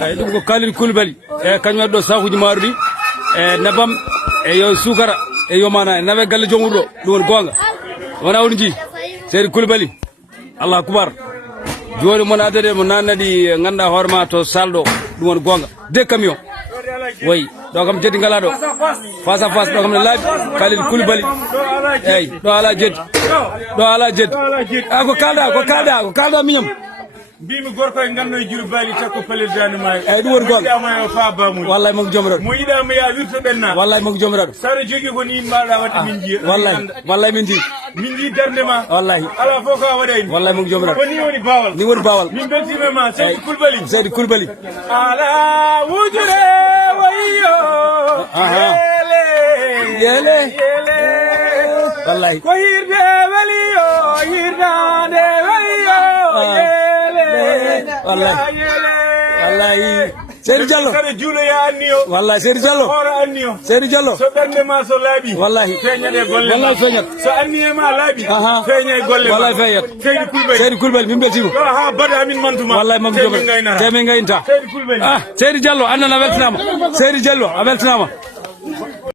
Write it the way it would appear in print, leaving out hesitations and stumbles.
ay ɗum ko Kalidou Koulibaly e kañum waɗi ɗo sakuji maaro ɗi nebam e yo sukara e yo mana e nawe galle jom wuuro ɗum woni gonga wona woni ji seydi Koulibaly Allah akubar joni mon adade mo nannaɗi ganduɗa hoorema to salɗo ɗum woni gonga deux camion oui ɗo kam jeddi ngala ɗo face à face ɗo kam ne laaɓi Kalidou Koulibaly eyyi ɗo ala jeddi ɗo ala jeddi a ko kalɗa miñam mbimi gorko e ganno e juru baali takko pelerdani ma eyyi ɗum woni gonga ma fa bamude wallahi mako jomiraɗo mo yiɗama ya wirto ɓenna wallahi mako jomiraɗo saɗa jogui ko ni mbaɗa wadde min jiya wallahi min ji darde ma wallahi ala fof ko a waɗayni wallahi mako jomiraɗo ko ni woni bawal ni woni bawal min beltima ma seydi Koulibaly ala wujure wayyo yele wallahi ko yirde weliyo yirdade weliyo wallahi Seydou Diallo kada juulo ya anniyo wallahi Seydou Diallo hoore anniyo Seydou Diallo so ɓernde ma so laaɓi wallahi feeñat golle wallahi feeñat so anniye ma laaɓi feeña e golle wallahi feeñat Seydou Koulibaly min beltima ɗo ha bada amin mantuma wallahi mako jomiraɗo temi gaynta Seydou Koulibaly Seydou Diallo annan a weltanama Seydou Diallo a weltanama